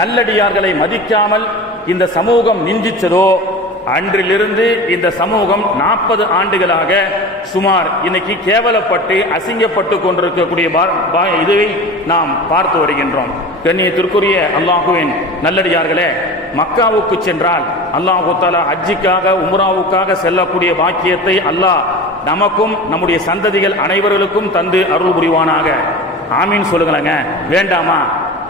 நல்லடியார்களை மதிக்காமல் இந்த சமூகம் நிந்திச்சதோ அன்றிலிருந்து இந்த சமூகம் 40 ஆண்டுகளாக சுமார் இன்னைக்கு கேவலப்பட்டு அசிங்கப்பட்டு கொண்டிருக்கக்கூடிய இதுவை நாம் பார்த்து வருகின்றோம். கண்ணியத்திற்குரிய அல்லாஹுவின் நல்லடியார்களே, மக்காவுக்கு சென்றால் அல்லாஹு தஆலா ஹஜ்ஜுக்காக உம்ராவுக்காக செல்லக்கூடிய பாக்கியத்தை அல்லாஹ் நமக்கும் நம்முடைய சந்ததிகள் அனைவர்களுக்கும் தந்து அருள் புரிவானாக. ஆமீன் சொல்லுங்களேங்க. வேண்டாமா?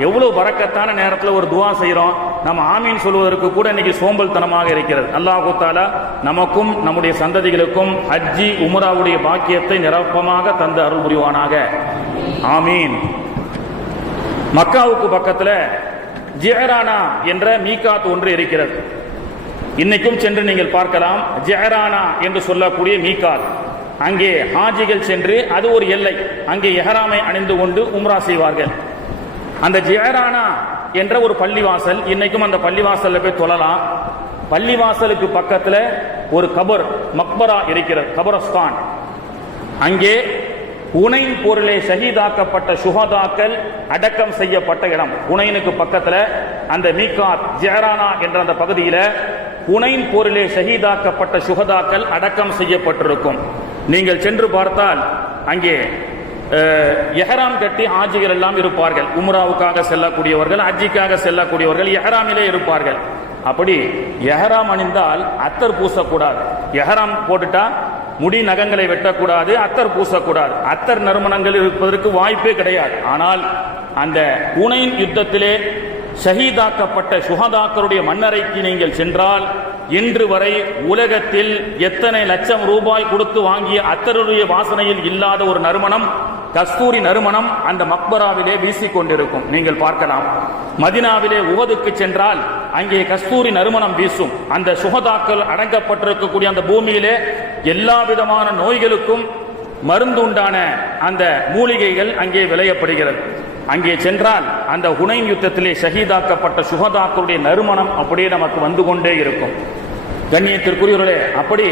எவ்வளவு பரக்கத்தான நேரத்தில் ஒரு துவா செய்கிறோம். நம்ம ஆமீன் சொல்வதற்கு கூட இன்னைக்கு சோம்பல் தனமாக இருக்கிறது. அல்லாஹு தஆலா நமக்கும் நம்முடைய சந்ததிகளுக்கும் ஹஜ்ஜி உம்ராவுடைய பாக்கியத்தை நிரப்பமாக தந்து அருள் புரிவானாக. ஆமீன். மக்காவுக்கு பக்கத்தில் ஜிஹ்ரானா என்ற மீகாத் ஒன்று இருக்கிறது. இன்னைக்கும் சென்று நீங்கள் பார்க்கலாம். ஜிஹ்ரானா என்று சொல்லக்கூடிய மீகாத், அங்கே ஹாஜிகள் சென்று, அது ஒரு எல்லை, அங்கே இஹ்ராமை அணிந்து கொண்டு உம்ரா செய்வார்கள். அந்த ஜிஹ்ரானா என்ற ஒரு பள்ளிவாசல், இன்னைக்கும் அந்த பள்ளிவாசல்ல போய் தொழலாம். பள்ளிவாசலுக்கு பக்கத்தில் ஒரு கபர் மக்பரா இருக்கிறது, கபரஸ்தான். அங்கே உனைன் போரிலே ஷஹீதாக்கப்பட்ட சுஹதாக்கள் அடக்கம் செய்யப்பட்ட இடம். உனைனுக்கு பக்கத்தில் அந்த மீகாத் ஜிஹ்ரானா என்ற அந்த பகுதியில் உனைன் போரிலே ஷஹீதாக்கப்பட்ட சுஹதாக்கள் அடக்கம் செய்யப்பட்டிருக்கும். நீங்கள் சென்று பார்த்தால் அங்கே எஹராம் கட்டி ஆஜிகள் எல்லாம் இருப்பார்கள். உம்ராவுக்காக செல்லக்கூடியவர்கள், ஹஜ்ஜிக்காக செல்லக்கூடியவர்கள் எஹராமிலே இருப்பார்கள். அப்படி எஹராம் அணிந்தால் அத்தர் பூசக்கூடாது. எஹராம் போட்டுட்டா முடி நகங்களை வெட்டக்கூடாது, அத்தர் பூசக்கூடாது. அத்தர் நறுமணங்கள் இருப்பதற்கு வாய்ப்பே கிடையாது. ஆனால் அந்த உனைன் யுத்தத்திலே ஷஹீதாக்கப்பட்ட சுஹதாக்களுடைய மண்ணறைக்கு நீங்கள் சென்றால், இன்று வரை உலகத்தில் எத்தனை லட்சம் ரூபாய் கொடுத்து வாங்கிய அத்தருடைய வாசனையில் இல்லாத ஒரு நறுமணம், கஸ்தூரி நறுமணம் அந்த மக்பராவிலே வீசிக்கொண்டிருக்கும். நீங்கள் பார்க்கலாம். மதினாவிலே உஹதுக்கு சென்றால் அங்கே கஸ்தூரி நறுமணம் வீசும். அந்த சுஹதாக்கள் அடங்கப்பட்டிருக்கக்கூடிய அந்த பூமியிலே எல்லா விதமான நோய்களுக்கும் மருந்து உண்டான அந்த மூலிகைகள் அங்கே விளையப்படுகிறது. அங்கே சென்றால் அந்த ஹுனைன் யுத்தத்திலே ஷஹீதாக்கப்பட்ட சுஹதாக்களுடைய நறுமணம் அப்படியே நமக்கு வந்து கொண்டே இருக்கும். கண்ணியத்திற்குரியவர்களே, அப்படி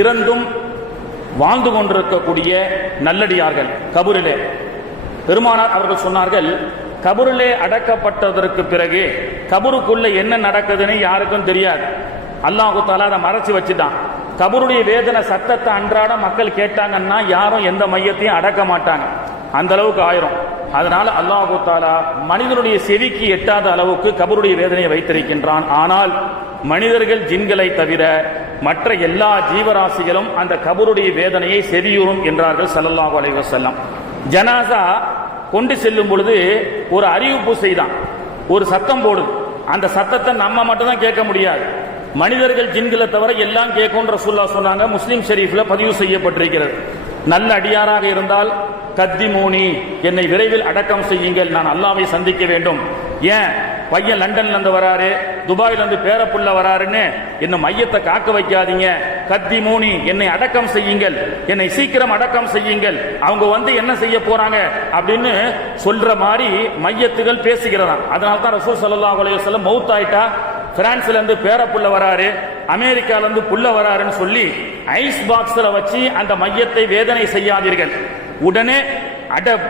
இறந்தும் வாழ்ந்து கொண்டிருக்கக்கூடிய நல்லடியார்கள் கபூரிலே, பெருமானார் அவர்கள் சொன்னார்கள், கபூரிலே அடக்கப்பட்டதற்கு பிறகு கபூருக்குள்ள என்ன நடக்குதுன்னு யாருக்கும் தெரியாது. அல்லாஹு தஆலா அதை மறைச்சு வச்சுட்டான். கபூருடைய வேதனை சத்தத்தை அன்றாட மக்கள் கேட்டாங்கன்னா யாரும் எந்த மையத்தையும் அடக்க மாட்டாங்க, அந்த அளவுக்கு ஆயிரும். அதனால அல்லாஹு தஆலா மனிதனுடைய செவிக்கு எட்டாத அளவுக்கு கபருடைய வேதனையை வைத்திருக்கின்றான். ஆனால் மனிதர்கள், ஜின்களை தவிர மற்ற எல்லா ஜீவராசிகளும் அந்த கபருடைய வேதனையை செவியுறும் என்றார்கள் ஸல்லல்லாஹு அலைஹி வஸல்லம். ஜனாசா கொண்டு செல்லும் பொழுது ஒரு அறிவிப்பு செய்தான், ஒரு சத்தம் போடுது. அந்த சத்தத்தை நம்ம மட்டும் தான் கேட்க முடியாது, மனிதர்கள், ஜின்களை தவிர எல்லாம் கேட்கும் ரசூலுல்லாஹ் சொன்னாங்க. முஸ்லிம் ஷரீஃப்ல பதிவு செய்யப்பட்டிருக்கிறது. நல்ல அடியாராக இருந்தால் கத்திமூனி, என்னை விரைவில் அடக்கம் செய்யுங்கள், நான் அல்லாஹ்வை சந்திக்க வேண்டும். ஏன் பையன் லண்டன்ல இருந்து வராரு, துபாயில இருந்து பேரப்புள்ள வராருன்னு என்ன மையத்தை காக்க வைக்காதீங்க. கத்திமூனி, என்னை அடக்கம் செய்யுங்கள், என்னை சீக்கிரம் அடக்கம் செய்யுங்கள், அவங்க வந்து என்ன செய்ய போறாங்க அப்படின்னு சொல்ற மாதிரி மையத்துகள் பேசுகிறதாம். அதனால தான் ரசூல் ஸல்லல்லாஹு அலைஹி வஸல்லம் மௌத் ஆயிட்டா பிரான்ஸ்ல இருந்து பேரப்புள்ள வராரு, அமெரிக்கால இருந்து புள்ள வராருன்னு சொல்லி ஐஸ் பாக்ஸ்ல வச்சு அந்த மையத்தை வேதனை செய்யாதீர்கள். உடனே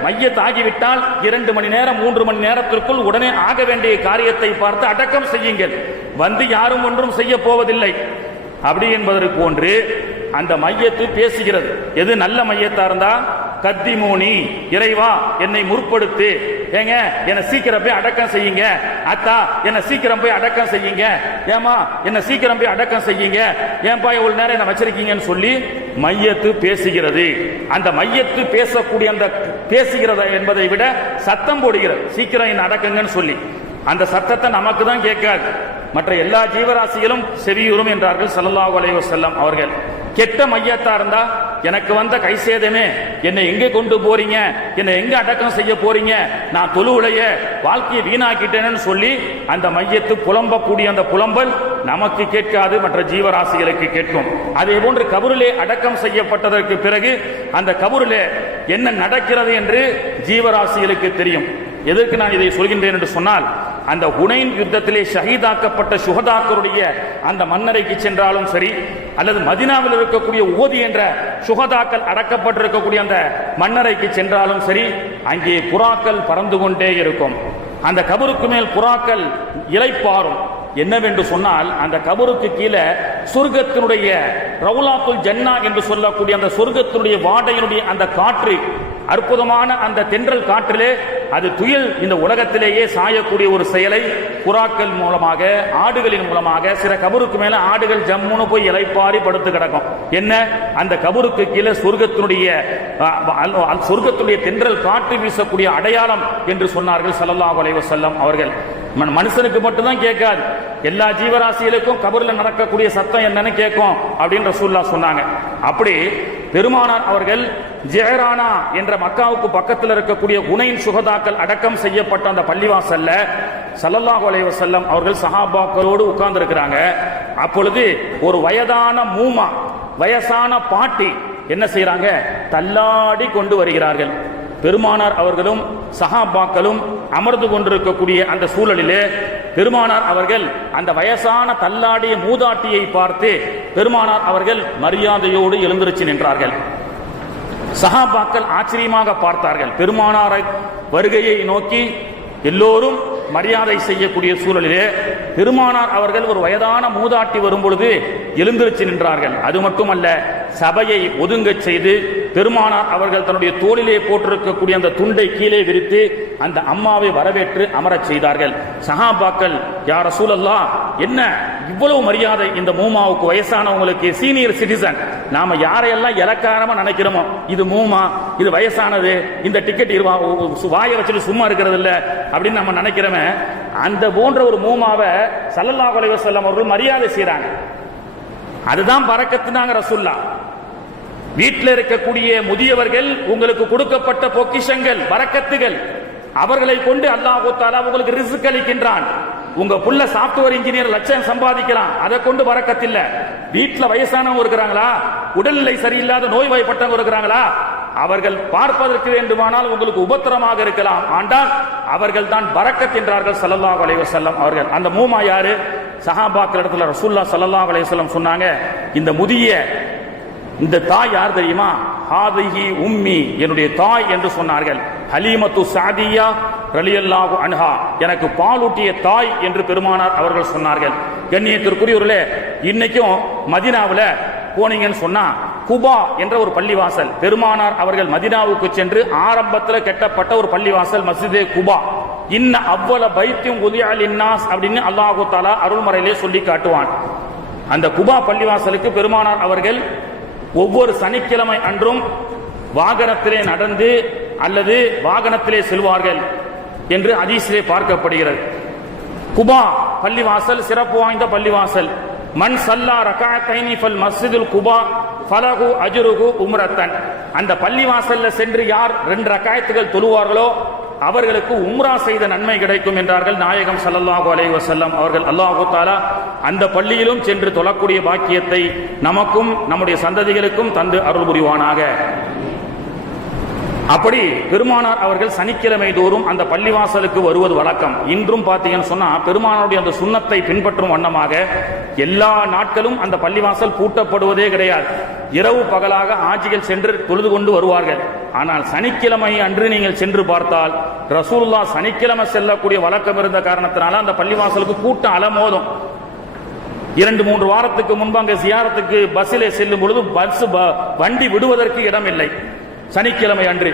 மையத்தாகிவிட்டால் 2 மணி நேரம் 3 மணி நேரத்திற்குள் உடனே ஆக வேண்டிய காரியத்தை பார்த்து அடக்கம் செய்யுங்கள், வந்து யாரும் ஒன்றும் செய்ய போவதில்லை. அப்படி என்பதற்கு போன்று அந்த மையத்து பேசுகிறது. எது நல்ல மையத்தா இருந்தா கத்திமூனி, இறைவா என்னை முற்படுத்து, ஏங்க என்ன சீக்கிரம் போய் அடக்கம் செய்யுங்க, அத்தா என்ன சீக்கிரம் போய் அடக்கம் செய்யுங்க, ஏமா என்ன சீக்கிரம் போய் அடக்கம் செய்யுங்க, ஏன்பா இவ்வளவு நேரம் என்ன வச்சிருக்கீங்கன்னு சொல்லி மையத்து பேசுகிறது. அந்த மையத்து பேசக்கூடிய அந்த பேசுகிறத என்பதை விட சத்தம் போடுகிறது, சீக்கிரம் என்ன அடக்குங்கன்னு சொல்லி. அந்த சத்தத்தை நமக்கு தான் கேட்காது, மற்ற எல்லா ஜீவராசிகளும் செவியுறும் என்றார்கள் ஸல்லல்லாஹு அலைஹி வஸல்லம் அவர்கள். கெட்ட மையத்தா இருந்தா எனக்கு வந்த கை சேதமே, என்னை எங்க கொண்டு போறீங்க, என்னை எங்க அடக்கம் செய்ய போறீங்க, நான் தொழுவுடைய வாழ்க்கையை வீணாக்கிட்டேன்னு சொல்லி அந்த மையத்து புலம்பக்கூடிய அந்த புலம்பல் நமக்கு கேட்காது, மற்ற ஜீவராசிகளுக்கு கேட்கும். அதே போன்று கபரிலே அடக்கம் செய்யப்பட்டதற்கு பிறகு அந்த கபரிலே என்ன நடக்கிறது என்று ஜீவராசிகளுக்கு தெரியும். எதற்கு நான் இதை சொல்கின்றேன் என்று சொன்னால், அந்த ஹுனைன் யுத்தத்திலே ஷஹீதாக்கப்பட்ட சுஹதாக்களுடைய அந்த மண்ணறைக்கு சென்றாலும் சரி, அல்லது மதினாவில் இருக்கக்கூடிய உஹது என்ற சுஹதாக்கள் அடக்கப்பட்டிருக்கக்கூடிய அந்த மண்ணறைக்கு சென்றாலும் சரி, அங்கே புறாக்கள் பறந்து கொண்டே இருக்கும். அந்த கபருக்கு மேல் புறாக்கள் இளைப்பாரும். என்னவென்று சொன்னால், அந்த கபருக்கு கீழே சொர்க்கத்தினுடைய ரவுலாத்துல் ஜன்னா என்று சொல்லக்கூடிய அந்த சொர்க்கத்தினுடைய வாடையினுடைய அந்த காற்று, அற்புதமான அந்த தென்றல் காற்றிலே அது துயில் இந்த உலகத்திலேயே சாயக்கூடிய ஒரு செயலை புறாக்கள் மூலமாக, ஆடுகளின் மூலமாக, சில கபருக்கு மேல ஆடுகள் ஜம்முன்னு போய் இலைப்பாரி படுத்து கிடக்கும். என்ன, அந்த கபருக்கு கீழே சொர்க்கத்துடைய தென்றல் காற்று வீசக்கூடிய அடையாளம் என்று சொன்னார்கள் ஸல்லல்லாஹு அலைஹி வஸல்லம் அவர்கள். மனுஷனுக்கு மட்டும்தான் கேட்காது, எல்லா ஜீவராசிகளுக்கும் கபரில் நடக்கக்கூடிய சத்தம் என்னன்னு கேட்கும் அப்படின்னு ரசூலுல்லாஹ் சொன்னாங்க. அப்படி பெருமானார் அவர்கள் ஜிஹ்ரானா என்ற மக்காவுக்கு பக்கத்தில் இருக்கக்கூடிய ஹுனைன் சுஹதாக்கள் அடக்கம் செய்யப்பட்ட அந்த பள்ளிவாசல்ல ஸல்லல்லாஹு அலைஹி வஸல்லம் அவர்கள் சஹாபாக்களோடு உட்கார்ந்து இருக்கிறாங்க. அப்பொழுது ஒரு வயதான மூமா, வயசான பாட்டி என்ன செய்யறாங்க, தள்ளாடி கொண்டு வருகிறார்கள். பெருமானார் அவர்களும் சஹாபாக்களும் அமர்ந்து கொண்டிருக்கக்கூடிய அந்த சூழலிலே பெருமானார் அவர்கள் அந்த வயசான தள்ளாடிய மூதாட்டியை பார்த்து பெருமானார் அவர்கள் மரியாதையோடு எழுந்திருச்சு நின்றார்கள். சஹாபாக்கள் ஆச்சரியமாக பார்த்தார்கள். பெருமானார் வருகையை நோக்கி எல்லோரும் மரியாதை செய்யக்கூடிய சூழலிலே பெருமானார் அவர்கள் ஒரு வயதான மூதாட்டி வரும் பொழுது எழுந்திருச்சு நின்றார்கள். அது மட்டுமல்ல, சபையை ஒதுங்க செய்து பெருமானார் அவர்கள் தன்னுடைய தோளிலே போட்டிருக்கக்கூடிய அந்த துண்டை கீழே விரித்து அந்த அம்மாவை வரவேற்று அமரச் செய்தார்கள். சஹாபாக்கள், யா ரசூலல்லாஹ், என்ன இவ்வளவு மரியாதை இந்த மூமாவுக்கு, வயசானவங்களுக்கு, சீனியர் சிட்டிசன், நாம யாரையெல்லாம் இலக்காரமா நினைக்கிறோமோ, இது மூமா, இது வயசானது, இந்த டிக்கெட் வாயை வச்சுட்டு சும்மா இருக்கிறது இல்ல அப்படின்னு நம்ம நினைக்கிறோமே, அந்த போன்ற ஒரு மூமாவை ஸல்லல்லாஹு அலைஹி வஸல்லம் அவர்கள் மரியாதை செய்றாங்க. அதுதான் பரக்கத்துனாங்க ரசூலுல்லாஹ். வீட்டில் இருக்கக்கூடிய முதியவர்கள் உங்களுக்கு கொடுக்கப்பட்ட பொக்கிஷங்கள், பரக்கத்துகள், அவர்களை கொண்டு அல்லாஹ் தஆலா உங்களுக்கு ரிஸ்க் அளிக்கின்றான். உங்க புள்ள சாப்ட்வேர் இன்ஜினியர் லட்சம் சம்பாதிக்கிறான், அதை கொண்டு பரக்கத்தில்ல. வீட்டுல வயசானவங்க இருக்கிறாங்களா, உடல்நிலை சரியில்லாத நோய்வாய்ப்பட்டவங்க இருக்கிறாங்களா, அவர்கள் பார்ப்பதற்கு வேண்டுமானால் உங்களுக்கு உபத்திரமாக இருக்கலாம், ஆனால் அவர்கள் தான் பரக்கத் என்றார்கள் ஸல்லல்லாஹு அலைஹி வஸல்லம் அவர்கள். அந்த மூமா யாரு? சஹாபாக்கள் இடத்துல ரசூலுல்லாஹ் ஸல்லல்லாஹு அலைஹி வஸல்லம் சொன்னாங்க, இந்த முதிய இந்த தாய் யார் தெரியுமா? ஹாதிஹி உம்மி, என்னுடைய தாய் என்று சொன்னார்கள். ஹலீமத்து சாதியா ரலியல்லாஹு அன்ஹா, எனக்கு பாலூட்டிய தாய் என்று பெருமானார் அவர்கள் சொன்னார்கள். கண்ணியத்திற்குரியவர்களே, இன்னைக்கும் மதீனாவுல போனீங்கன்னு சொன்னா குபா என்ற ஒரு பள்ளிவாசல், பெருமானார் அவர்கள் மதீனாவுக்கு சென்று ஆரம்பத்தில் கட்டப்பட்ட ஒரு பள்ளிவாசல் மஸ்ஜிதே குபா. இன்ன அவ்வள பைத்தியம் உதியா லின்னாஸ் அப்படின்னு அல்லாஹு தஆலா அருள்மறையிலே சொல்லி காட்டுவான். அந்த குபா பள்ளிவாசலுக்கு பெருமானார் அவர்கள் ஒவ்வொரு சனிக்கிழமை அன்றும் வாகனத்திலே நடந்து அல்லது வாகனத்திலே செல்வார்கள் என்று ஹதீஸிலே பார்க்கப்படுகிறது. குபா பள்ளிவாசல் சிறப்பு வாய்ந்த பள்ளிவாசல். மன் சல்லா ரகஅத்தைனி ஃபல் மஸ்ஜிதுல் குபா ஃபலஹு அஜ்ருஹு உம்ரத்தன். அந்த பள்ளிவாசல்ல சென்று யார் 2 ரக்காயத்துகள் தொழுவார்களோ அவர்களுக்கு உம்ரா செய்த நன்மை கிடைக்கும் என்றார்கள் நாயகம் ஸல்லல்லாஹு அலைஹி வஸல்லம் அவர்கள். அல்லாஹு தஆலா அந்த பள்ளியிலும் சென்று தொழக்கூடிய பாக்கியத்தை நமக்கும் நம்முடைய சந்ததிகளுக்கும் தந்து அருள் புரிவானாக. அப்படி பெருமானார் அவர்கள் சனிக்கிழமை தோறும் அந்த பள்ளிவாசலுக்கு வருவது வழக்கம். இன்றும் பார்த்தீங்கன்னு சொன்னா பெருமானாருடைய அந்த சுன்னத்தை பின்பற்றும் வண்ணமாக எல்லா நாட்களும் அந்த பள்ளிவாசல் பூட்டப்படுவதே கிடையாது. இரவு பகலாக ஆட்சிகள் சென்று தொழுது கொண்டு வருவார்கள். ஆனால் சனிக்கிழமை அன்று நீங்கள் சென்று பார்த்தால் ரசூலுல்லாஹ் சனிக்கிழமை செல்லக்கூடிய வழக்கம் இருந்த காரணத்தினால அந்த பள்ளிவாசலுக்கு கூட்டம் அலமோதும். 2-3 வாரத்துக்கு முன்பு அங்கே ஜியாரத்துக்கு பஸ்ஸிலே செல்லும் பொழுது வண்டி விடுவதற்கு இடம் இல்லை சனிக்கிழமை அன்று.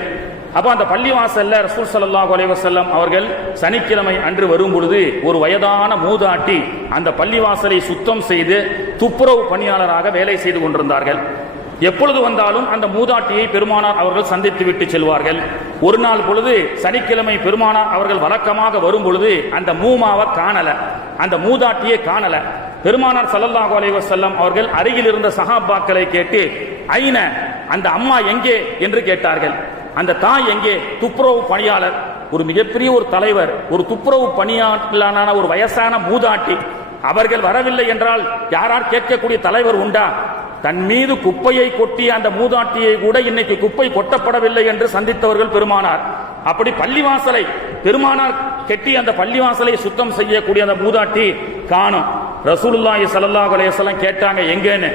அப்ப அந்த பள்ளிவாசல்ல ரசூல் ஸல்லல்லாஹு அலைஹி வஸல்லம் அவர்கள் சனிக்கிழமை அன்று வரும் பொழுது ஒரு வயதான மூதாட்டி அந்த பள்ளிவாசலை சுத்தம் செய்து துப்புரவு பணியாளராக வேலை செய்து கொண்டிருந்தார்கள். எப்பொழுது வந்தாலும் அந்த மூதாட்டியை பெருமானார் அவர்கள் சந்தித்து விட்டு செல்வார்கள். ஒரு நாள் பொழுது சனிக்கிழமை பெருமானார் அவர்கள் வழக்கமாக வரும் பொழுது அந்த மூமாவை காணல, அந்த மூதாட்டியை காணல. பெருமானார் ஸல்லல்லாஹு அலைஹி வஸல்லம் அவர்கள் அருகில் இருந்த சஹாபாக்களை கேட்டு, ஐன, அந்த அம்மா எங்கே என்று கேட்டார்கள். அந்த தாய் எங்கே? துப்புரவு பணியாளர், ஒரு மிகப்பெரிய ஒரு தலைவர், ஒரு துப்புரவு பணியாளரான ஒரு வயசான மூதாட்டி. அவர்கள் வரவில்லை என்றால் யாரார் கேட்கக்கூடிய தலைவர் உண்டா? தன் மீது குப்பையை கொட்டிய அந்த மூதாட்டியை கூட இன்னைக்கு குப்பை கொட்டப்படவில்லை என்று சந்தித்தவர்கள் பெருமானார். அப்படி பள்ளிவாசலை பெருமானார் கெட்டி அந்த பள்ளிவாசலை சுத்தம் செய்யக்கூடிய அந்த மூதாட்டி காணும். ரசூலுல்லாஹி ஸல்லல்லாஹு அலைஹி வஸல்லம் கேட்டாங்க எங்கன்னு.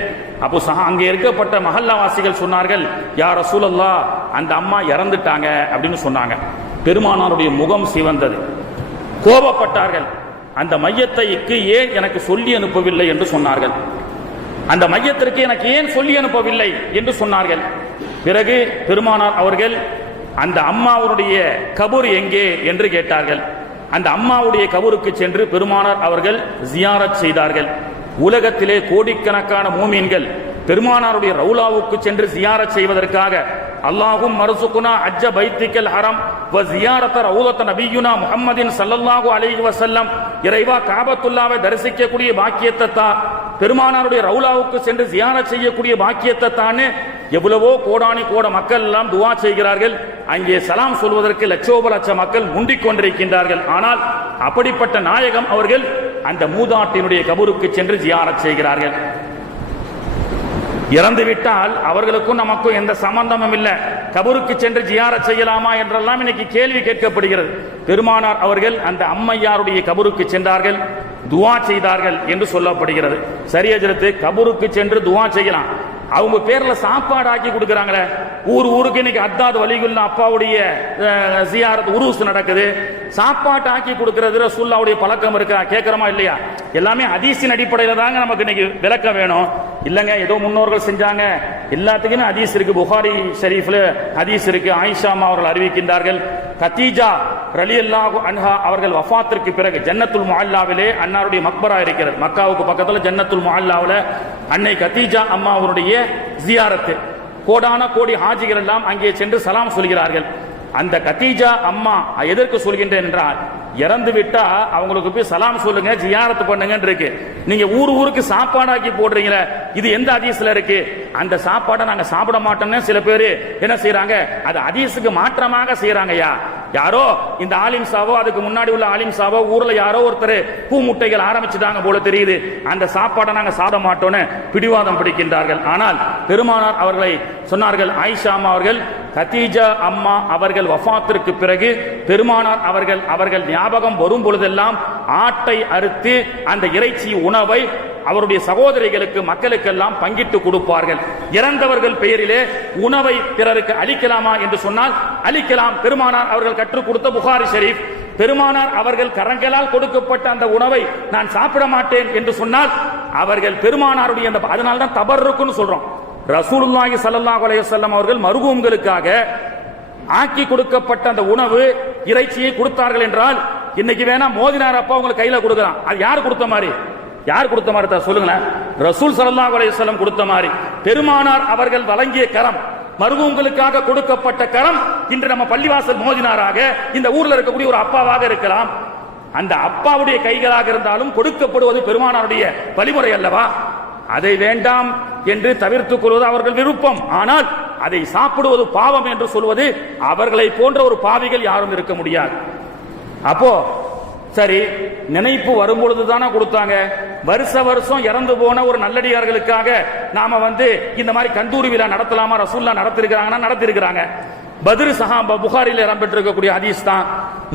அப்போ அங்கே இருக்கப்பட்ட மஹல்லாவாசிகள் சொன்னார்கள், யா ரசூலல்லாஹ், அந்த அம்மா இறந்துட்டாங்க அப்படின்னு சொன்னாங்க. பெருமானாருடைய முகம் சிவந்தது. கோபப்பட்டார்கள். அந்த மையத்தைக்கு ஏன் எனக்கு சொல்லி அனுப்பவில்லை என்று சொன்னார்கள். அந்த மையத்திற்கு எனக்கு ஏன் சொல்லி அனுப்பவில்லை என்று சொன்னார்கள். பிறகு பெருமானார் அவர்கள் அந்த அம்மாவுடைய கபூர் எங்கே என்று கேட்டார்கள். அந்த அம்மாவுடைய கபூருக்கு சென்று பெருமானார் அவர்கள் ஜியாரத் செய்தார்கள். உலகத்திலே கோடிக்கணக்கான மூமீன்கள் பெருமானாருடைய ரவுலாவுக்கு சென்று ஜியாரத் செய்வதற்காக அல்லாஹும் மர்சுகுனா அஜ்ஜ பைத்திக்கல் ஹரம் வ ஜியாரத ரவுலத நபியுனா முஹம்மதின் ஸல்லல்லாஹு அலைஹி வஸல்லம், இறைவா காபத்துல்லாவை தரிசிக்கக்கூடிய பாக்கியத்தை தான், பெருமானாருடைய ரவுலாவுக்கு சென்று ஜியாரத் செய்யக்கூடிய பாக்கியத்தை தான் எவ்வளவோ கோடானி கோட மக்கள் எல்லாம் துவா செய்கிறார்கள். அங்கே சலாம் சொல்வதற்கு லட்சோப லட்ச மக்கள் முண்டிக் கொண்டிருக்கின்றார்கள். ஆனால் அப்படிப்பட்ட நாயகம் அவர்கள் அந்த மூதாட்டினுடைய கபருக்கு சென்று ஜியாரத் செய்கிறார்கள். இறந்துவிட்டால் அவர்களுக்கும் நமக்கும் எந்த சம்பந்தமும் இல்லை. கபருக்கு சென்று ஜியாரத் செய்யலாமா என்றெல்லாம் இன்னைக்கு கேள்வி கேட்கப்படுகிறது. பெருமானார் அவர்கள் அந்த அம்மையாருடைய கபருக்கு சென்றார்கள், துவா செய்தார்கள் என்று சொல்லப்படுகிறது. சரி ஹஜ்ரத், கபருக்கு சென்று துவா செய்யலாம், அவங்க பேர்ல சாப்பாடு ஆக்கி கொடுக்குறாங்களே, ஊருக்கு இன்னைக்கு அத்தாது வலிகுல்லா அப்பாவுடைய ஜியாரத் உருஸ் நடக்குது, சாப்பாட்டு ஆக்கி கொடுக்கிறது ரசூலுல்லாஹ்வுடைய பழக்கம் இருக்கா? கேட்கிறோமா இல்லையா? எல்லாமே ஹதீஸின் அடிப்படையில தாங்க நமக்கு இன்னைக்கு விளக்கம் வேணும். இல்லங்க ஏதோ முன்னோர்கள் செஞ்சாங்க, எல்லாத்துக்குமே ஹதீஸ் இருக்கு. புகாரி ஷரீஃப்ல ஹதீஸ் இருக்கு. ஆயிஷா அம்மா அவர்கள் அறிவிக்கின்றார்கள், கதீஜா ரலியல்லாஹு அன்ஹா அவர்கள் வஃபாத்திற்கு பிறகு ஜன்னத்துல் முஅல்லாவிலே அன்னாருடைய மக்பரா இருக்கிறது. மக்காவுக்கு பக்கத்தில் ஜன்னத்துல் முஅல்லாவில அன்னை கதீஜா அம்மா அவருடைய ஜியாரத்து, கோடான கோடி ஹாஜிகள் எல்லாம் அங்கே சென்று சலாம் சொல்கிறார்கள். அந்த கதீஜா அம்மா எதற்கு சொல்கின்றேன் என்றால், இறந்து விட்டா அவங்களுக்கு போய் சலாம் சொல்லுங்க, ஜியாரத்து பண்ணுங்க இருக்கு. நீங்க ஊருக்கு சாப்பாடாக்கி போடுறீங்களே, இது எந்த ஹதீஸ்ல இருக்கு? அந்த சாப்பாடை நாங்க சாப்பிட மாட்டோம்னு சில பேரு என்ன செய்யறாங்க, அது ஹதீஸுக்கு மாற்றமாக செய்யறாங்கய்யா. யாரோ இந்த ஆலிம் சாவோ அதுக்கு முன்னாடி உள்ள ஆலிம் சாவோ ஊர்ல யாரோ ஒருத்தர் பூ முட்டைகள் ஆரம்பிச்சுட்டாங்க போல தெரியுது, அந்த சாப்பாடை நாங்க சாப்பிட மாட்டோம்னு பிடிவாதம் பிடிக்கின்றார்கள். ஆனால் பெருமானார் அவர்களை சொன்னார்கள், ஆயிஷா அம்மா அவர்கள் கதீஜா அம்மா அவர்கள் வஃபாத்திற்கு பிறகு பெருமானார் அவர்கள் ஞாபகம் வரும் பொழுதெல்லாம் ஆட்டை அறுத்து அந்த இறைச்சி உணவை அவருடைய சகோதரிகளுக்கு மக்களுக்கெல்லாம் பங்கிட்டு கொடுப்பார்கள். இறந்தவர்கள் பெயரிலே உணவை பிறருக்கு அளிக்கலாமா என்று சொன்னால் அளிக்கலாம். பெருமானார் அவர்கள் கற்றுக் கொடுத்த புகாரி ஷரீஃப். பெருமானார் அவர்கள் கரங்களால் கொடுக்கப்பட்ட அந்த உணவை நான் சாப்பிட மாட்டேன் என்று சொன்னால் அவர்கள் பெருமானாருடைய அந்த, அதனால்தான் தபர்ருக்குன்னு சொல்றோம். ரசூலுல்லாஹி ஸல்லல்லாஹு அலைஹி வஸல்லம் அவர்கள் மர்ஹூம்களுக்காக ஆக்கி கொடுக்கப்பட்ட அந்த உணவு இறைச்சியை கொடுத்தார்கள் என்றால், இன்னைக்கு வேணா மோதினார் அப்பா உங்களுக்கு கையில கொடுக்கலாம், அது யார் கொடுத்த மாதிரி? யார் கொடுத்த மாதிரி தான் சொல்லுங்களேன்? ரசூல் ஸல்லல்லாஹு அலைஹி வஸல்லம் கொடுத்த மாதிரி. பெருமானார் அவர்கள் வழங்கிய கரம், மர்ஹூம்களுக்காக கொடுக்கப்பட்ட கரம், இன்று நம்ம பள்ளிவாசல் மோதினாராக இந்த ஊர்ல இருக்கக்கூடிய ஒரு அப்பாவாக இருக்கலாம். அந்த அப்பாவுடைய கைகளாக இருந்தாலும் கொடுக்கப்படுவது பெருமானாருடைய வழிமுறை அல்லவா? அதை வேண்டாம் என்று தவிர்த்துக் கொள்வது அவர்கள் விருப்பம். ஆனால் அதை சாப்பிடுவது பாவம் என்று சொல்வது அவர்களை போன்ற ஒரு பாவிகள் யாரும் இருக்க முடியாது. அப்போ சரி, நினைப்பு வரும்பொழுது தானே கொடுத்தாங்க. வருஷம் இறந்து போன ஒரு நல்லடியார்களுக்காக நாம இந்த மாதிரி கந்தூரி விழா நடத்தலாமா? ரசூல்லா நடத்திருக்கிறாங்கன்னா நடத்திருக்கிறாங்க. பத்ரு சஹாபா புகாரில் இடம்பெற்றிருக்கக்கூடிய ஹதீஸ் தான்.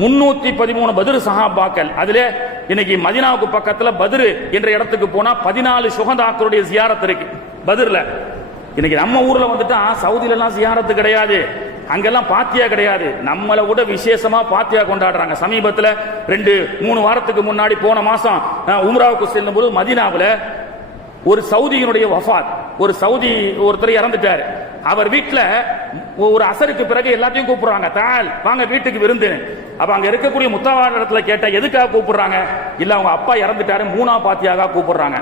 313 பத்ரு சஹாபாக்கள். அதுல இன்னைக்கு மதீனாவுக்கு பக்கத்துல பத்ரு என்ற இடத்துக்கு போனா 14 சுஹதாக்களுடைய ஜியாரத் இருக்கு பத்ர்ல. இன்னைக்கு நம்ம ஊர்ல வந்துட்டா சவுதியில எல்லாம் ஜியாரத்து கிடையாது, அங்கெல்லாம் பாத்தியா கிடையாது. நம்மளை விட விசேஷமா பாத்தியா கொண்டாடுறாங்க. சமீபத்துல 2-3 வாரத்துக்கு முன்னாடி போன மாசம் உம்ராவுக்கு செல்லும் போது மதீனாவுல ஒரு சவுதியினுடைய வஃபாத், ஒரு சவுதி ஒருத்தர் இறந்துட்டாரு. அவர் வீட்டுல ஒரு அசருக்கு பிறகு எல்லாத்தையும் கூப்பிடுறாங்க, தால் வாங்க வீட்டுக்கு விருந்து. அப்ப அங்க இருக்கக்கூடிய முத்தவார் இடத்துல கேட்ட எதுக்காக கூப்பிடுறாங்க? இல்ல அவங்க அப்பா இறந்துட்டாரு, 3ஆம் பாத்தியாக கூப்பிடுறாங்க.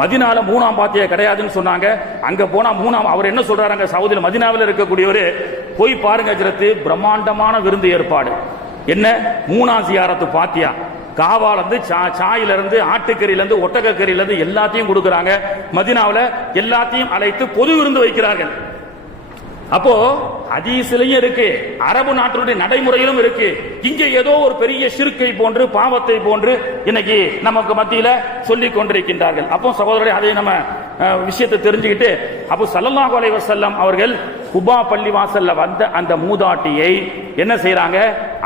மதீனால 3ஆம் பாத்தியா கிடையாதுன்னு சொன்னாங்க. அங்க போனா 3ஆம். அவர் என்ன சொல்றாங்க, சவுதியில் மதீனாவில் இருக்கக்கூடியவர், போய் பாருங்க ஹஜ்ரத், பிரம்மாண்டமான விருந்து ஏற்பாடு. என்ன 3ஆம் ஜியாரத்து பாத்தியா, காவால இருந்து சாயில இருந்து ஆட்டுக்கறியில இருந்து ஒட்டகக்கறியில இருந்து எல்லாத்தையும் கொடுக்கறாங்க. மதீனாவுல எல்லாத்தையும் அழைத்து பொது விருந்து வைக்கிறார்கள். அப்போ ஹதீஸ்லயும் இருக்கு, அரபு நாட்டினுடைய நடைமுறையிலும் இருக்கு. இங்கே ஏதோ ஒரு பெரிய ஷிர்கை போன்று பாவத்தை போன்று இன்னைக்கு நமக்கு மத்தியில சொல்லிக் கொண்டிருக்கின்றார்கள். அப்போ சகோதரரை அதை நம்ம விஷயத்தை தெரிஞ்சுக்கிட்டு, அப்போ ஸல்லல்லாஹு அலைஹி வஸல்லம் அவர்கள் குபா பள்ளி வாசல்ல வந்த அந்த மூதாட்டியை என்ன செய்யறாங்க?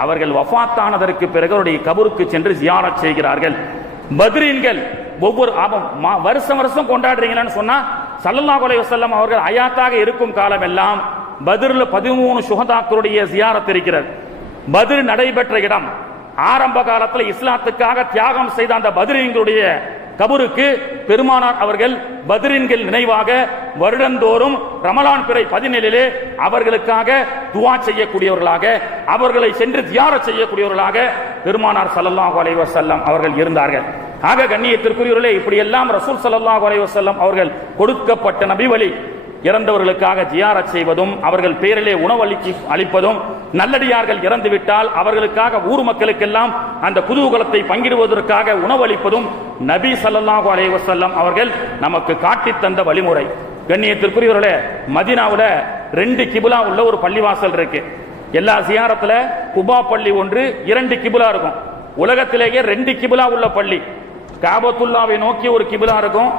அவர்கள் வஃபாத்தானதற்கு பிறகு அவருடைய கபருக்கு சென்று ஜியாரத் செய்கிறார்கள். பத்ரீன்கள் ஒவ்வொரு வருஷம் கொண்டாடுறீங்கன்னு சொன்னா, ஸல்லல்லாஹு அலைஹி வஸல்லம் அவர்கள் ஹயாத்தாக இருக்கும் காலம் எல்லாம் பத்ர்ல 13 சுஹதாக்களுடைய ஜியாரத் இருக்கிறது. பத்ர் நடைபெற்ற இடம் ஆரம்ப காலத்தில் இஸ்லாத்துக்காக தியாகம் செய்த அந்த பத்ரீன்களுடைய கபருக்கு பெருமானார் அவர்கள் பத்ரீன்கள் நினைவாக வருடந்தோறும் ரமலான் பிறை 17 அவர்களுக்காக துஆ செய்யக்கூடியவர்களாக, அவர்களை சென்று தியாரத் செய்யக்கூடியவர்களாக பெருமானார் ஸல்லல்லாஹு அலைஹி வஸல்லம் அவர்கள் இருந்தார்கள். ஆக கண்ணியத்திற்குரியவர்களே, இப்படி எல்லாம் ரசூல் ஸல்லல்லாஹு அலைஹி வஸல்லம் அவர்கள் கொடுக்கப்பட்ட நபி வழி. இறந்தவர்களுக்காக ஜியாரத் செய்வதும், அவர்கள் பேரிலே அளிப்பதும், நல்லடியார்கள் இறந்துவிட்டால் அவர்களுக்காக ஊர் மக்களுக்கெல்லாம் அந்த குதூகலத்தை பங்கிடுவதற்காக உணவளிப்பதும் நபி ஸல்லல்லாஹு அலைஹி வஸல்லம் அவர்கள் நமக்கு காட்டித் தந்த வழிமுறை. கண்ணியத்திற்குரியவர்களே, மதீனாவுல 2 கிபிலா உள்ள ஒரு பள்ளிவாசல் இருக்கு. எல்லா ஜியாரத்துல குபா பள்ளி ஒன்று, 2 கிபிலா இருக்கும். உலகத்திலேயே 2 கிபிலா உள்ள பள்ளி. காபத்துல்லாவை நோக்கி ஒரு கிபிலா இருக்கும்,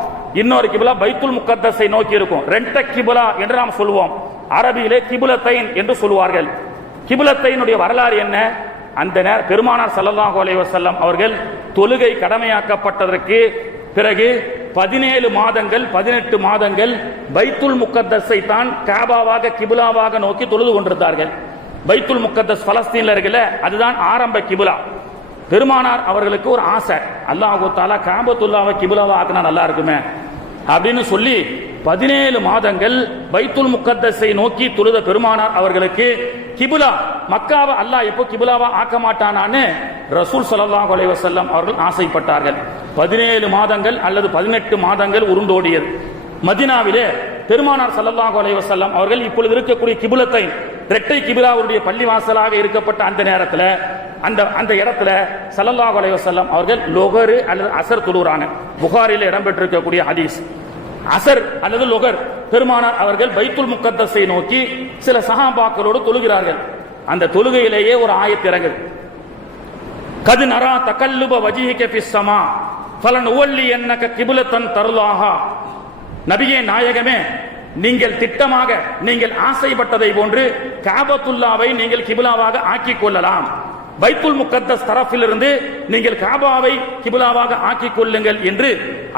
இன்னொரு கிபிலா பைத்துல் முக்கத்தஸை நோக்கி இருக்கும். 2 கிபிலா என்று நாம் சொல்லுவோம். அரபியிலே கிபிலத்தைன் என்று சொல்வார்கள். கிபிலத்தைனுடைய வரலாறு என்ன? அந்த பெருமானார் ஸல்லல்லாஹு அலைஹி வஸல்லம் அவர்கள் தொழுகை கடமையாக்கப்பட்டதற்கு பிறகு 17 மாதங்கள் 18 மாதங்கள் பைத்துல் முக்கத்தஸை தான் காபாவாக கிபிலாவாக நோக்கி தொழுது கொண்டிருந்தார்கள். பைத்துல் முக்கத்தஸ் பலஸ்தீன்ல இருக்குல்ல, அதுதான் ஆரம்ப கிபிலா. பெருமானார் அவர்களுக்கு ஒரு ஆசை, அல்லாஹ் தஆலா காபத்துல்லாவை கிபிலாவா ஆக்கினா நல்லா இருக்குமே அப்படின்னு சொல்லி 17 மாதங்கள் பைத்துல் முக்கத்தஸை நோக்கி தொழுத பெருமானார் அவர்களுக்கு கிபிலா மக்காவை அல்லாஹ் எப்போ கிபிலாவா ஆக்க மாட்டானான்னு ரசூல் ஸல்லல்லாஹு அலைஹி வஸல்லம் அவர்கள் ஆசைப்பட்டார்கள். 17 மாதங்கள் அல்லது 18 மாதங்கள் உருண்டோடியது. மதீனாவிலே பெருமானார் ஸல்லல்லாஹு அலைஹி வஸல்லம் அவர்கள் இப்பொழுது இருக்கக்கூடிய கிபிலத்தை 2 கிபிலாவுடைய பள்ளிவாசலாக இருக்கப்பட்ட அந்த நேரத்தில் அந்த இடத்துல ஸல்லல்லாஹு அலைஹி வஸல்லம் அவர்கள் லொகர் அல்லது அசர் தொழுகிறாங்க. புகாரில் இடம்பெற்றிருக்கக்கூடிய ஹதீஸ். அசர் அல்லது லொகர் பெருமானார் அவர்கள் பைத்துல் முக்கத்தஸை நோக்கி சில சஹாபாக்களோடு தொழுகிறார்கள். அந்த தொழுகையிலேயே ஒரு ஆயத் இறங்குது. கது நரா தகல்லுப வஜ்ஹிக ஃபிஸ் ஸமா ஃபலனுவல்லியன்னக கிப்லத்தன் தர்லாஹா. நபியே நாயகமே, நீங்கள் திட்டமாக நீங்கள் ஆசைப்பட்டதை போன்று காபத்துல்லாவை நீங்கள் கிபிலாவாக ஆக்கிக் கொள்ளலாம். பைத்துல் முக்கத்தஸ் தரப்பிலிருந்து நீங்கள் காபாவை கிபிலாவாக ஆக்கிக் கொள்ளுங்கள் என்று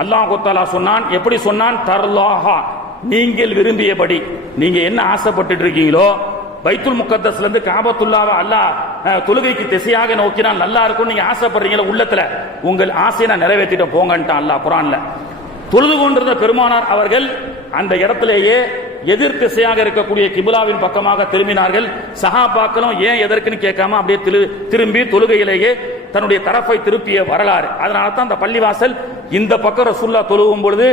அல்லாஹ் தஆலா சொன்னான். எப்படி சொன்னான்? தர்லாஹா, நீங்கள் விரும்பியபடி. நீங்க என்ன ஆசைப்பட்டு இருக்கீங்களோ, பைத்துல் முக்கத்தஸ்ல இருந்து காபத்துல்லாவை அல்லாஹ் தொழுகைக்கு திசையாக நோக்கினால் நல்லா இருக்கும் நீங்க ஆசைப்படுறீங்களா உள்ளத்துல, உங்கள் ஆசையை நான் நிறைவேற்றிட்டு போங்கன்ட்டான் அல்லாஹ் குர்ஆன்ல. தொழுது கொண்டிருந்த பெருமானார் அவர்கள் அந்த இடத்திலேயே எதிர் திசையாக இருக்கக்கூடிய கிபிலாவின் பக்கமாக திரும்பினார்கள். சஹாபாக்களும் ஏன் எதற்குன்னு கேட்காம அப்படியே திரும்பி தொழுகையிலேயே தன்னுடைய தரப்பை திருப்பிய வரலாறு. அதனால தான் அந்த பள்ளிவாசல் இந்த பக்கம் ரசூலுல்லாஹ் தொழுகும் பொழுது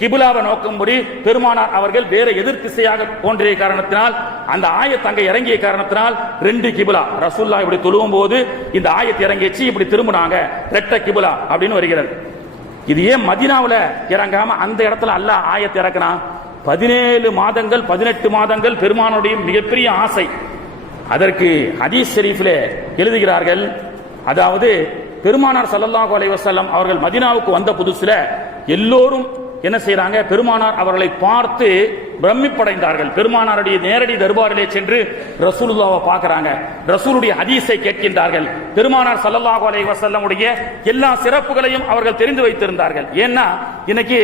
கிபிலாவை நோக்கும்படி பெருமானார் அவர்கள் வேற எதிர் திசையாக தோன்றிய காரணத்தினால், அந்த ஆயத் அங்க இறங்கிய காரணத்தினால் 2 கிபிலா ரசூலுல்லாஹ் இப்படி தொழுவும் போது இந்த ஆயத் இறங்கிச்சு, இப்படி திரும்பினாங்க 2 கிபிலா அப்படின்னு வருகிறது. இது ஏன் மதீனாவுல இறங்காம அந்த இடத்துல அல்லாஹ் ஆயத் இறக்குனா? 17 மாதங்கள் 18 மாதங்கள் பெருமானுடைய மிகப்பெரிய ஆசை. அதற்கு ஹதீஸ் ஷரீஃபிலே எழுதுகிறார்கள், அதாவது பெருமானார் ஸல்லல்லாஹு அலைஹி வஸல்லம் அவர்கள் மதீனாவுக்கு வந்த புதுசுல எல்லோரும் என்ன செய்யறாங்க, பெருமானார் அவர்களை பார்த்து பிரமிப்படைந்தார்கள். பெருமானாருடைய நேரடி தர்பாரிலே சென்று ரசூலுல்லாஹ்வை பார்க்கறாங்க, ரசூலுடைய ஹதீஸை கேட்கின்றார்கள். பெருமானார் ஸல்லல்லாஹு அலைஹி வஸல்லம் உடைய எல்லா சிறப்புகளையும் அவர்கள் தெரிந்து வைத்திருந்தார்கள். ஏன்னா இன்னைக்கு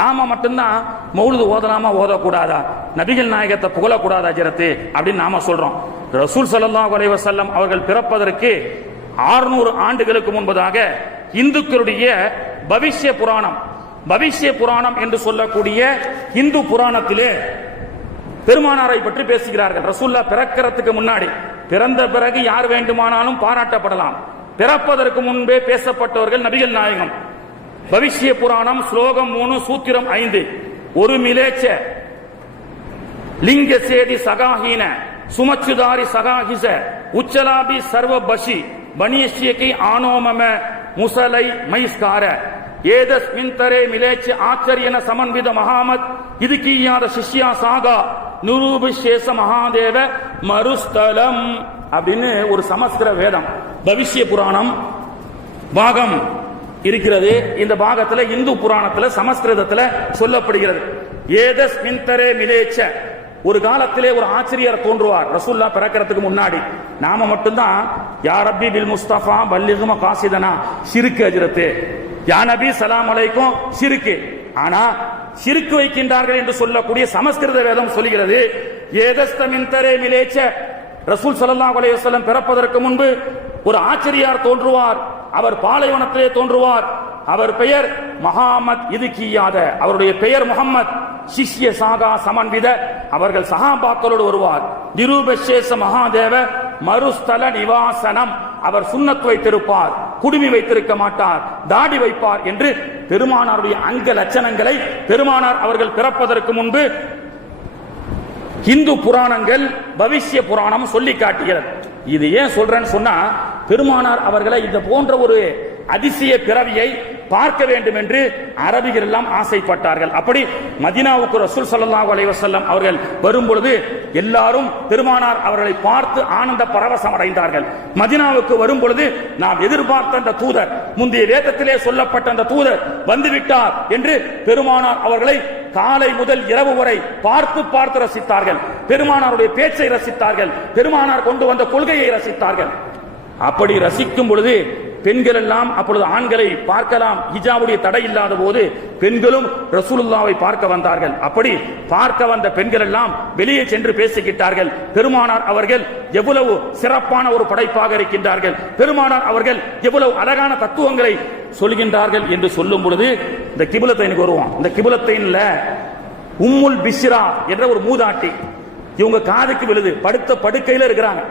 நாம மட்டும்தான் மௌலிது ஓதலாமா ஓதக்கூடாதா, நபிகள் நாயகத்தை புகழக்கூடாதா ஜரத்து அப்படின்னு நாம சொல்றோம். ரசூல் ஸல்லல்லாஹு அலைஹி வஸல்லம் அவர்கள் பிறப்பதற்கு 600 ஆண்டுகளுக்கு முன்பதாக இந்துக்களுடைய பவிஷ்ய புராணம் என்று சொல்லக்கூடிய இந்து புராணத்திலே பெருமானாரை பற்றி பேசுகிறார்கள். ரசூலுல்லாஹ் பிறக்கிறதுக்கு முன்னாடி, பிறந்த பிறகு யார் வேண்டுமானாலும் பாராட்டப்படலாம். பிறப்பதற்கு முன்பே பேசப்பட்டவர்கள் நபிகள் நாயகம். பவிஷ்ய புராணம் ஸ்லோகம் 3 சூத்திரம் 5. ஒரு மிலேச்ச லிங்க சேதி சகாஹீன சுமச்சுதாரி சகாஹிச உச்சலாபி சர்வ பஷி பனியஷ்யகை ஆனோமம முசலை மைஸ்கார ஏதஸ் மின்தரே மிலேச்ச ஆச்சரியன சமன்வித மகாமத் இது கீயாத சிஷ்யா சாகா நுரூபிஷேச மகாதேவ மருஸ்தலம் அப்படின்னு ஒரு சமஸ்கிருத வேதம் பவிஷ்ய புராணம் பாகம் இருக்கிறது. இந்த பாகத்துல இந்து புராணத்துல சமஸ்கிருதத்துல சொல்லப்படுகிறது. ஏதஸ் மின்தரே மிலேச்ச, ஒரு காலத்திலே ஒரு ஆச்சரியர் தோன்றுவார் ரசூலுல்லாஹ் பிறக்கிறதுக்கு முன்னாடி. நாம மட்டும்தான் யா ரப்பி பில் முஸ்தபா பல்லிகும காசிதனா ஷிர்க் அஜ்ரத்து, யா நபி சலாம் அலைக்கும் ஷிர்க். ஆனா ஷிர்க் வைக்கின்றார்கள் என்று சொல்லக்கூடிய சமஸ்கிருத வேதம் சொல்கிறது, ஏதஸ்த மின்தரே மிலேச்ச, ரசூல் ஸல்லல்லாஹு அலைஹி வஸல்லம் பிறப்பதற்கு முன்பு ஒரு ஆச்சரியார் தோன்றுவார். அவர் பாலைவனத்திலே தோன்றுவார். அவர் பெயர் மஹாமத் இது கீயாத, அவருடைய பெயர் முகம்மது. சிஷ்ய சாகா சமன்வித, அவர்கள் சஹாபாக்களோடு வருவார். நிரூபசேஷ மகாதேவ மறுஸ்தல நிவாசனம், அவர் சுன்னத் வைத்திருப்பார், குடுமி வைத்திருக்க மாட்டார், தாடி வைப்பார் என்று பெருமானாருடைய அங்க லட்சணங்களை பெருமானார் அவர்கள் பிறப்பதற்கு முன்பு இந்து புராணங்கள் பவிஷ்ய புராணம் சொல்லி காட்டுகிறது. இது ஏன் சொல்றேன்னு சொன்னா, பெருமானார் அவர்களை இந்த போன்ற ஒரு அதிசய பிறவியை பார்க்க வேண்டும் என்று அரபிகள் எல்லாம் ஆசைப்பட்டார்கள். அப்படி மதீனாவுக்கு ரசூல் ஸல்லல்லாஹு அலைஹி வஸல்லம் அவர்கள் வரும்பொழுது எல்லாரும் பெருமானார் அவர்களை பார்த்து ஆனந்த பரவசம் அடைந்தார்கள். மதீனாவுக்கு வரும்பொழுது நாம் எதிர்பார்த்த அந்த தூதர், முந்தைய வேதத்திலே சொல்லப்பட்ட அந்த தூதர் வந்துவிட்டார் என்று பெருமானார் அவர்களை காலை முதல் இரவு வரை பார்த்து பார்த்து ரசித்தார்கள். பெருமானாருடைய பேச்சை ரசித்தார்கள், பெருமானார் கொண்டு வந்த கொள்கையை ரசித்தார்கள். அப்படி ரசிக்கும் பொழுது பெண்கள் எல்லாம் அப்பொழுது ஆண்களை பார்க்கலாம், ஹிஜாபுடைய தடை இல்லாத போது பெண்களும் ரசூலுல்லாவை பார்க்க வந்தார்கள். அப்படி பார்க்க வந்த பெண்கள் எல்லாம் வெளியே சென்று பேசிக்கிட்டார்கள், பெருமானார் அவர்கள் எவ்வளவு சிறப்பான ஒரு படைப்பாக இருக்கின்றார்கள், பெருமானார் அவர்கள் எவ்வளவு அழகான தத்துவங்களை சொல்கின்றார்கள் என்று சொல்லும் பொழுது இந்த கிபுலத்தைனுக்கு வருவோம். இந்த கிபுலத்தைன்ல உம்முல் பிஷ்ரா என்ற ஒரு மூதாட்டி, இவங்க காதுக்கு விழுது, படுத்த படுக்கையில இருக்கிறாங்க.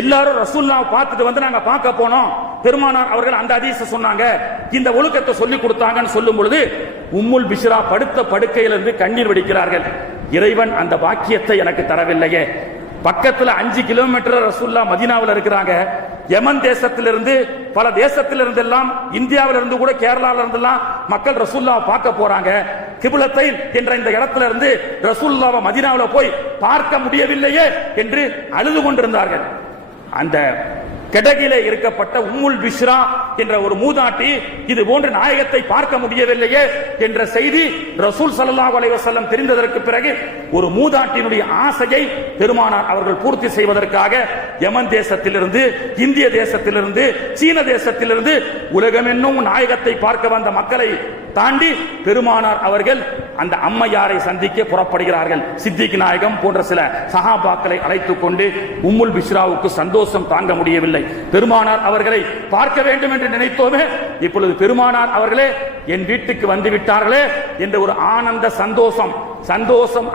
எல்லாரும் ரசூலுல்லாஹ் பார்த்துட்டு வந்து நாங்க பார்க்க போனோம், பெருமானார் அவர்கள் அந்த ஹதீஸை சொன்னாங்க, இந்த ஒழுக்கத்தை சொல்லி கொடுத்தாங்கன்னு சொல்லும் பொழுது உம்முல் பிஷ்ரா படுத்த படுக்கையிலிருந்து கண்ணீர் வடிக்கிறார்கள். இறைவன் அந்த பாக்கியத்தை எனக்கு தரவில்லையே. பக்கத்துல 5 கிலோமீட்டர் ரசூலுல்லாஹ் மதீனாவில் இருக்கிறாங்க. யமன் தேசத்திலிருந்து பல தேசத்திலிருந்து எல்லாம், இந்தியாவிலிருந்து கூட கேரளாவில இருந்து எல்லாம் மக்கள் ரசூலுல்லாஹ் பார்க்க போறாங்க. கிப்லத்தை என்ற இந்த இடத்துல இருந்து ரசூலுல்லாஹ் மதீனாவில் போய் பார்க்க முடியவில்லையே என்று அழுது கொண்டிருந்தார்கள். அந்த கெடகிலே இருக்கப்பட்ட உம்முல் பிஷ்ரா என்ற ஒரு மூதாட்டி இது போன்ற நாயகத்தை பார்க்க முடியவில்லையே என்ற செய்தி ரசூல் ஸல்லல்லாஹு அலைஹி வஸல்லம் தெரிந்ததற்கு பிறகு ஒரு மூதாட்டியினுடைய ஆசையை பெருமானார் அவர்கள் பூர்த்தி செய்வதற்காக யமன் தேசத்திலிருந்து, இந்திய தேசத்திலிருந்து, சீன தேசத்திலிருந்து உலகமென்னும் நாயகத்தை பார்க்க வந்த மக்களை தாண்டி பெருமானார் அவர்கள் அந்த அம்மையாரை சந்திக்க புறப்படுகிறார்கள். சித்திக் நாயகம் போன்ற சில சஹாபாக்களை அழைத்துக் கொண்டு உம்முல் பிஷ்ராவுக்கு சந்தோஷம் தாங்க முடியவில்லை. பெருமானார் அவர்களை பார்க்க வேண்டும் என்று நினைத்தோமே, இப்பொழுது பெருமானார் அவர்களே என் வீட்டுக்கு வந்து விட்டார்களே என்ற ஒரு ஆனந்த சந்தோஷம்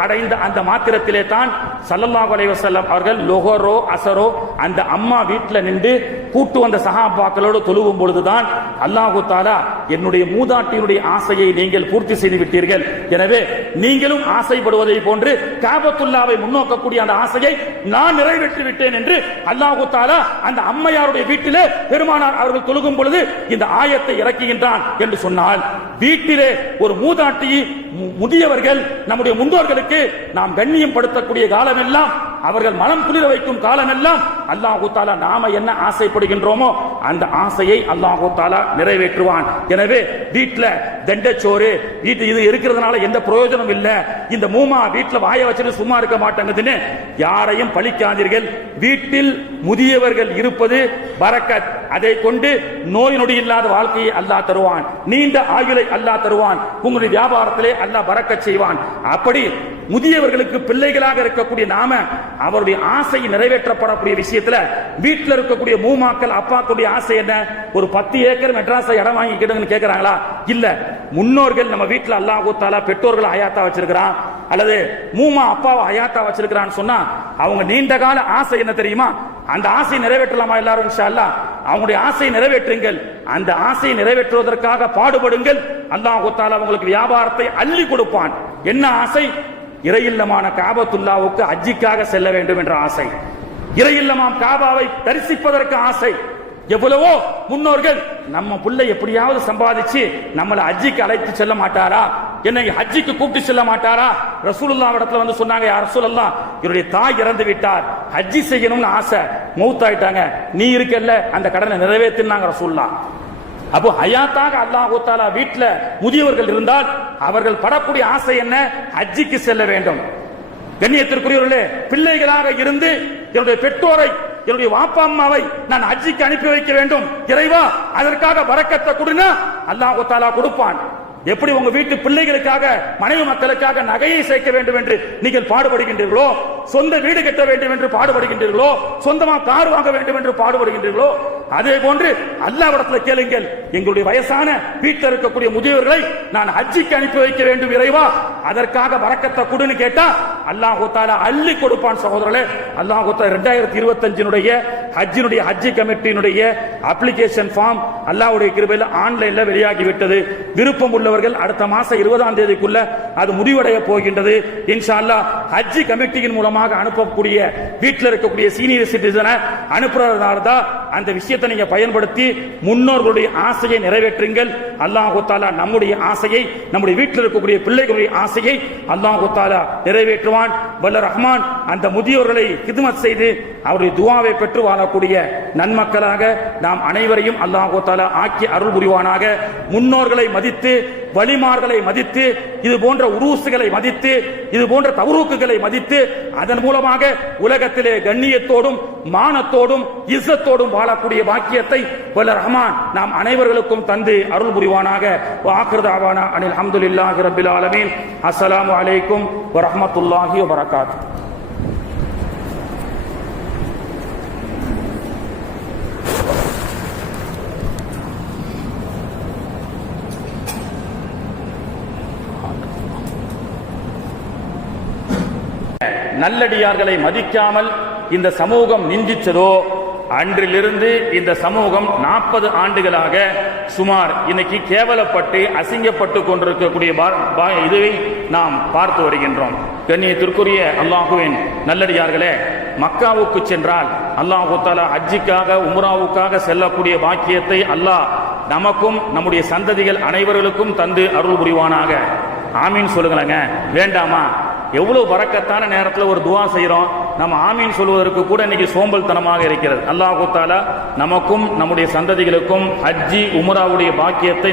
அடைந்த அந்த மாத்திரத்திலே தான் ஸல்லல்லாஹு அலைஹி வஸல்லம் அவர்கள் லொஹரோ அசரோ அந்த அம்மா வீட்டில் நின்று கூட்டு வந்த சஹாபாக்களோடு தொழுவும் பொழுதுதான் அல்லாஹு தஆலா என்னுடைய மூதாட்டியினுடைய ஆசையை நீங்கள் பூர்த்தி செய்து விட்டீர்கள், எனவே நீங்களும் ஆசைப்படுவதை போன்று காபத்துல்லாவை முன்னோக்கக்கூடிய அந்த ஆசையை நான் நிறைவேற்றி விட்டேன் என்று அல்லாஹு தஆலா அந்த அம்மையாருடைய வீட்டிலே பெருமானார் அவர்கள் தொழுகும் பொழுது இந்த ஆயத்தை இறக்குகின்றான் என்று சொன்னால், வீட்டிலே ஒரு மூதாட்டி, முதியவர்கள், நம்முடைய முன்னோர்களுக்கு நாம் கண்ணியம் படுத்தக்கூடிய காலமெல்லாம், அவர்கள் மனம் குளிர வைக்கும் காலமெல்லாம் அல்லாஹு தஆலா நாம என்ன ஆசைப்படுகின்றோமோ அந்த ஆசையை அல்லாஹு தஆலா நிறைவேற்றுவான். எனவே வீட்டில் தண்டச்சோறு இது இருக்கிறதுனால எந்த பிரயோஜனம் இல்ல, இந்த மூமா வீட்டில் வாய வச்சுட்டு சும்மா இருக்க மாட்டாங்கன்னு யாரையும் பழிக்காதீர்கள். வீட்டில் முதியவர்கள் இருப்பது பரக்கத், அதை கொண்டு நோய் நொடி இல்லாத வாழ்க்கையை அல்லாஹ் தருவான், நீண்ட ஆயுளை அல்லாஹ் தருவான், உங்களுடைய வியாபாரத்திலே அல்லாஹ் பரக்கத் செய்வான். அப்படி முதியவர்களுக்கு பிள்ளைகளாக இருக்கக்கூடிய நாம அவருடைய ஆசை நிறைவேற்றப்படக்கூடிய விஷயத்துல வீட்டில் இருக்கக்கூடிய மூமாக்கள் அப்பாக்களுடைய ஆசை என்ன? ஒரு 10 ஏக்கர் மெட்ராஸை இடம் வாங்கிக்கிடுங்கன்னு கேட்கிறாங்களா? இல்ல, முன்னோர்கள் நம்ம வீட்டில் அல்லாஹ் தஆலா பெற்றோர்களை ஹயாத்தா வச்சிருக்கிறான் அல்லது மூமா அப்பாவை ஹயாத்தா வச்சிருக்கிறான்னு சொன்னா அவங்க நீண்ட கால ஆசை என்ன தெரியுமா? அந்த ஆசை நிறைவேற்றலாமா? எல்லாரும் இன்ஷா அல்லாஹ் அவங்களுடைய ஆசையை நிறைவேற்றுங்கள், அந்த ஆசையை நிறைவேற்றுவதற்காக பாடுபடுங்கள். அல்லாஹ் தஆலா உங்களுக்கு வியாபாரத்தை அள்ளி கொடுப்பான். என்ன ஆசை? இறையில்லமான காபத்துல்லாவுக்கு ஹஜ்ஜிக்காக செல்ல வேண்டும் என்ற ஆசை, இறையில்லமாம் காபாவை தரிசிப்பதற்கு ஆசை. எவ்வளவோ முன்னோர்கள் நம்ம பிள்ளை எப்படியாவது சம்பாதிச்சு நம்மளை ஹஜ்ஜிக்கு அழைத்து செல்ல மாட்டாரா, என்னை ஹஜ்ஜிக்கு கூப்பிட்டு செல்ல மாட்டாரா? ரசூலுல்லாஹ் இடத்துல வந்து சொன்னாங்க, யா ரசூலல்லாஹ் என்னுடைய தாய் இறந்து விட்டார், ஹஜ்ஜி செய்யணும்னு ஆசை, மௌத்தாயிட்டாங்க, நீ இருக்கல்ல அந்த கடனை நிறைவேற்றினாங்க ரசூலுல்லாஹ். அப்போ ஹயாத்தாக அல்லாஹு தஆலா வீட்டில் முதியவர்கள் இருந்தால் அவர்கள் படக்கூடிய ஆசை என்ன? ஹஜ்ஜிக்கு செல்ல வேண்டும். கண்ணியத்திற்குரியவர்களே, பிள்ளைகளாக இருந்து என்னுடைய பெற்றோரை, என்னுடைய வாப்பா அம்மாவை நான் ஹஜ்ஜிக்கு அனுப்பி வைக்க வேண்டும், இறைவா அதற்காக பரக்கத்தை கொடுனா அல்லாஹ் தஆலா கொடுப்பான். எப்படி உங்க வீட்டு பிள்ளைகளுக்காக, மனைவி மக்களுக்காக நகையை சேர்க்க வேண்டும் என்று நீங்கள் பாடுபடுகின்றீர்களோ, சொந்த வீடு கட்ட வேண்டும் என்று பாடுபடுகின்றீர்களோ, சொந்தமா கார் வாங்க வேண்டும் என்று பாடுபடுகின்றீர்களோ, அதே போன்று அல்லாஹ்விடத்தில் கேளுங்கள், எங்களுடைய வயசான வீட்டில் இருக்கக்கூடிய முதியவர்களை நான் ஹஜ்ஜிக்கு அனுப்பி வைக்க வேண்டும் இறைவா, அதற்காக பரக்கத்தை கொடுன்னு கேட்டா அல்லாஹ் தஆலா அள்ளி கொடுப்பான். சகோதரர்களே, அல்லாஹ் தஆலா 2025 ஹஜ் கமிட்டியினுடைய அப்ளிகேஷன் ஃபார்ம் அல்லாஹ்வுடைய கிருபையில் ஆன்லைன்ல வெளியாகிவிட்டது. விருப்பம் உள்ளவர்கள் அடுத்த மாசம் 20ஆம் தேதிக்குள்ள அது முடிவடைய போகின்றது. இன்ஷா அல்லாஹ் ஹஜ் கமிட்டியின் மூலமாக அனுப்பக்கூடிய வீட்டில் இருக்கக்கூடிய சீனியர் சிட்டிசனை அனுப்புறதுனால தான் அந்த விஷயத்தை நீங்க பயன்படுத்தி முன்னோர்களுடைய ஆசையை நிறைவேற்றுங்கள். அல்லாஹ் தஆலா நம்முடைய ஆசையை, நம்முடைய வீட்டில் இருக்கக்கூடிய பிள்ளைகளுடைய ஆசையை அல்லாஹ் தஆலா நிறைவேற்றுவான். வல்ல ரஹ்மான் அந்த முதியோர்களை கிதுமத் செய்து அவருடைய துஆவை பெற்று வாழக்கூடிய நன்மக்களாக நாம் அனைவரையும் அல்லாஹ் தஆலா ஆக்கி அருள் புரிவானாக. முன்னோர்களை மதித்து, வலிமார்களை மதித்து, இது போன்ற உருசுகளை மதித்து, இது போன்ற தவறுக்குகளை மதித்து, அதன் மூலமாக உலகத்திலே கண்ணியத்தோடும் மானத்தோடும் இஸ்ஸத்தோடும் வாழக்கூடிய பாக்கியத்தை வல்ல ரஹ்மான் நாம் அனைவர்களுக்கும் தந்து அருள் புரிவானாக. ஆகிரு தஅவானா அனில் ஹம்துலில்லாஹி ரப்பில் ஆலமீன். அஸ்ஸலாமு அலைக்கும் வ ரஹ்மத்துல்லாஹி வ பரகாத்துஹு. நல்லடியார்களை மதிக்காமல் இந்த சமூகம் நிந்திச்சதோ அன்றிலிருந்து இந்த சமூகம் 40 ஆண்டுகளாக சுமார் இன்னைக்கு கேவலப்பட்டு அசிங்கப்பட்டு கொண்டிருக்கக்கூடிய இதுவை நாம் பார்த்து வருகின்றோம். கண்ணியத்திற்குரிய அல்லாஹுவின் நல்லடியார்களே, மக்காவுக்கு சென்றால் அல்லாஹு தஆலா ஹஜ்ஜிக்காக உம்ராவுக்காக செல்லக்கூடிய பாக்கியத்தை அல்லாஹ் நமக்கும் நம்முடைய சந்ததிகள் அனைவர்களுக்கும் தந்து அருள் புரிவானாக. ஆமீன் சொல்லுங்களேங்க, வேண்டாமா? எவ்வளவு பரக்கத்தான நேரத்தில் ஒரு துவா செய்யறோம், நம்ம ஆமீன் சொல்வதற்கு கூட இன்னைக்கு சோம்பல் தனமாக இருக்கிறது. அல்லாஹ் தஆலா நமக்கும் நம்முடைய சந்ததிகளுக்கும் ஹஜ்ஜி உம்ராவுடைய பாக்கியத்தை